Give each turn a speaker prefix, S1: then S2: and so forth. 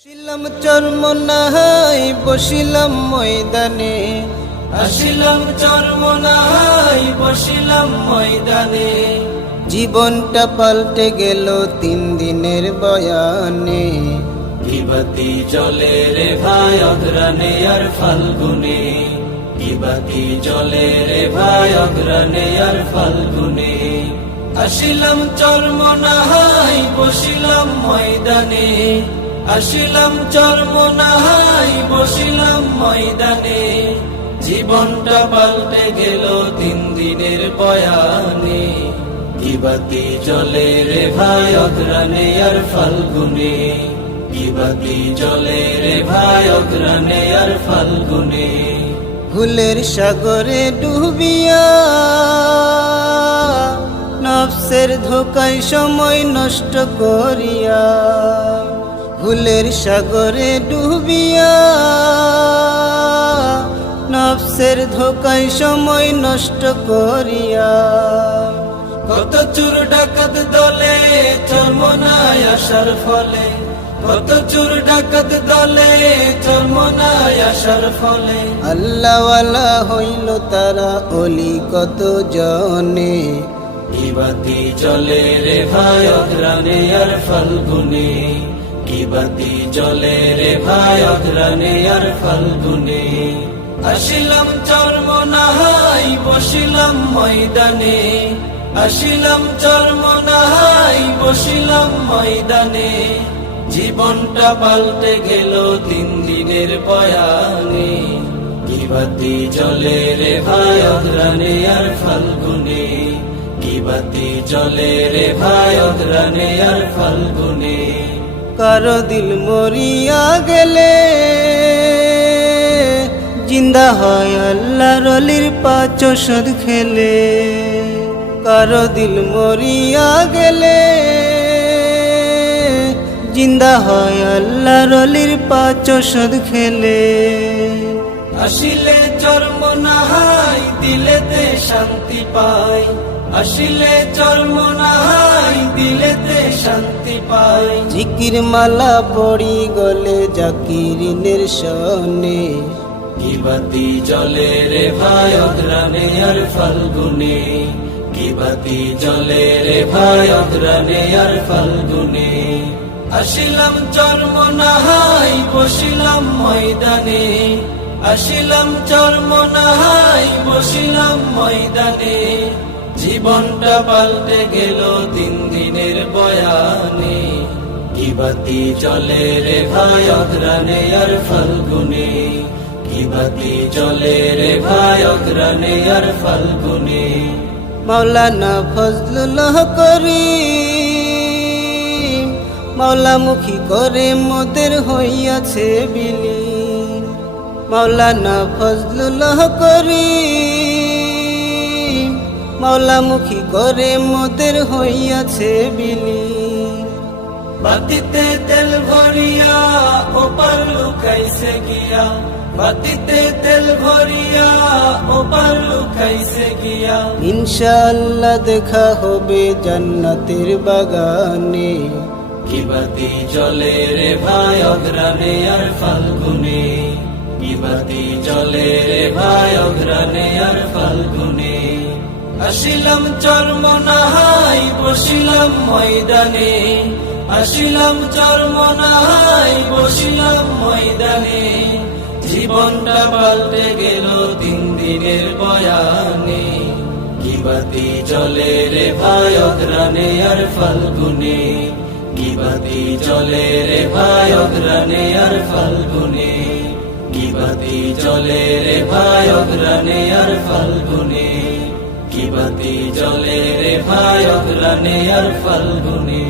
S1: আসিলাম চর্মনাহাই বসিলাম ময়দানে।
S2: আসিলাম চর্মনাহাই বসিলাম ময়দানে।
S1: জীবনটা পাল্টে গেল তিন দিনের বয়ানে।
S2: কিবাতি জলে রে ভাই অগ্রানে আর ফাল্গুনে? কিবাতি জলে রে ভাই অগ্রানে আর ফাল্গুনে? আসিলাম চর্মনাহাই বসিলাম ময়দানে। আসিলাম চর্ম নাহাই বসিলাম ময়দানে। জীবনটা পাল্টে গেল তিন দিনের বয়ানে। কিবাতি জলে রে ভাই অগ্রানে আর ফাল্গুনে? কিবাতি জলে রে ভাই অগ্রানে আর ফাল্গুনে?
S1: ভুলের সাগরে ডুবিয়া নফসের ধোকায় সময় নষ্ট করিয়া ভুলের সাগরে ডুবিয়া নফসের ধোকায় সময় নষ্ট করিয়া।
S2: কত চুর ডাকাত দলে চর্মনায় আসার ফলে কত চুর ডাকাত দলে চর্মনায় আসার ফলে।
S1: আল্লাহওয়ালা হইল তারা অলি কত জনে
S2: কিবাতি জলে রে ভাই অগ্রানে আর ফাল্গুনে? কিবাতি জলে রে ভাই অগ্রানে আর ফাল্গুনে? আসিলাম চর্মনাহাই বসিলাম ময়দানে। আসিলাম চর্মনাহাই বসিলাম ময়দানে। জীবনটা পাল্টে গেল তিন দিনের বয়ানে। কিবাতি জলে রে ভাই অগ্রানে আর ফাল্গুনে? কিবাতি জলে রে ভাই অগ্রানে আর ফাল্গুনে?
S1: কারও দিল মরিয়া গেলে? জিন্দা হয় আল্লাহ রলির পাঁচ সদ খেলে। কারও দিল মরিয়া গেলে? জিন্দা হয় আল্লাহ রলির পাঁচ ওষুধ খেলে।
S2: আসিলে চর্ম নাহাই দিলেতে শান্তি পাই। আসিলে চর্ম নাহাই দিলেতে শান্তি পাই।
S1: জিকির মালা পড়ি গলে জাকিরিনের সনে।
S2: কিবাতি জলে রে ভাই অগ্রানে আর ফাল্গুনে? কিবাতি জলে রে ভাই অগ্রানে আর ফাল্গুনে? আসিলাম চর্ম নাহাই বসিলাম ময়দানে। আসিলাম চর্ম নাহাই বসিলাম ময়দানে। জীবনটা পাল্টে গেল তিন দিনের বয়ানে। কিবাতি জলে রে ভাই অগ্রানে আর ফাল্গুনে? কিবাতি জলে রে ভাই অগ্রানে আর ফাল্গুনে?
S1: মাওলানা ফজলুল্লাহ করি মাওলামুখী করে মোদের হইয়াছে বিলি। মাওলানা ফজলুল্লাহ করি মাওলামুখী করে মোদের হইয়াছে বিলি।
S2: বাতিতে তেল ভরিয়া ওপার লুকাইছে গিয়া। বাতিতে তেল ভরিয়া ওপার লুকাইছে গিয়া।
S1: ইনশাআল্লাহ দেখা হবে জান্নাতের বাগানে।
S2: কিবাতি জলে রে ভাই অগ্রানে আর ফাল্গুনে। কিবাতি জলে রে ভাই অগ্রানে আর ফাল্গুনে। আসিলাম চর্ম নাহাই বসিলাম ময়দানে। আসিলাম চর্ম নাহাই বসিলাম ময়দানে। জীবনটা পাল্টে গেল তিন দিনের বয়ানে। কিবাতি জলে রে ভাই অগ্রানে আর ফাল্গুনে। কিবাতি জলে রে ভাই অগ্রানে আর ফাল্গুনে। কিবাতি জলে রে ভাই অগ্রানে আর ফাল্গুনে? কিবাতি জলে রে ভাই অগ্রানে আর ফাল্গুনে?